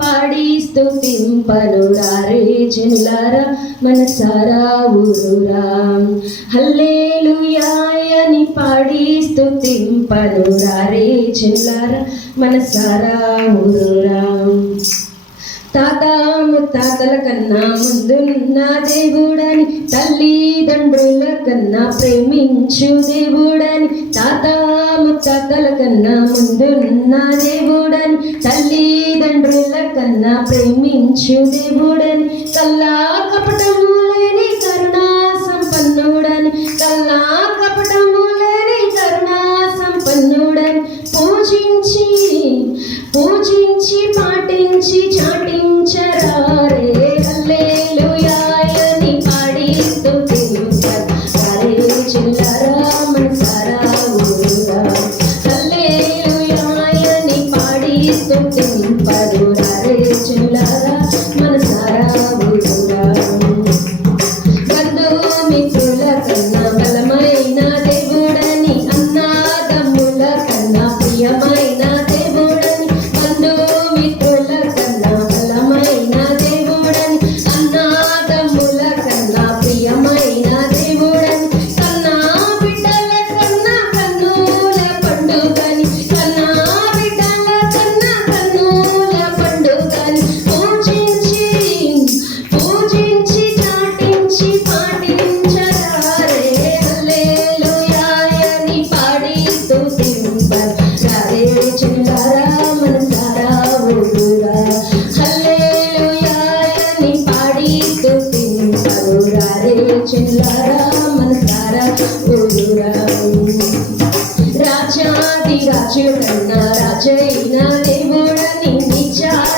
పాడి స్తుతింపను రారే జనులారా మనసారా ఊరురా. హల్లెలూయాని పాడి స్తుతింపను రారే జనులారా మనసారా ఊరురా. తాత ముత్తాతల కన్నా ముందున్న దేవుడని, తల్లిదండ్రుల కన్నా ప్రేమించు దేవుడని, తాత ముత్తాతల కన్నా ముందున్న దేవుడని, తల్లిదండ్రుల కన్నా ప్రేమించు దేవుడని, కల్లా కపటము లేని కరుణా సంపన్నుడని, కల్లా కపటము లేని కరుణా సంపన్నుడని, పూజించి పాటించి చాటించరారే. హల్లెలూయాని పాడి స్తుతింపరారే జనులారా మనసారా ఊరురా. హల్లెలూయాని పాడి స్తుతింపరారే జనులారా మనసారా ఊరురా. బంధుమిత్రుల కన్నా బలమైన దేవుడని, అన్నాదమ్ముల కన్నా ప్రియమైన దేవుడని, బంధుమిత్రుల కన్నా బలమైన దేవుడని, అన్నాదమ్ముల కన్నా ప్రియమైన దేవుడని, కన్నా బిడ్డల కన్నా కన్నుల పండుగని, కన్నా బిడ్డల కన్నా కన్నుల పండుగని, పూజించి చాటించి పాటించరారే. హల్లెలూయాని పాడి స్తుతింపరారే జనులారా మనసారా ఊరురా. హల్లెలూయాని పాడి స్తుతింపరారే జనులారా మనసారా ఊరురా. రాజాది రాజుడన్న రాజైన దేవుడని, నిజాది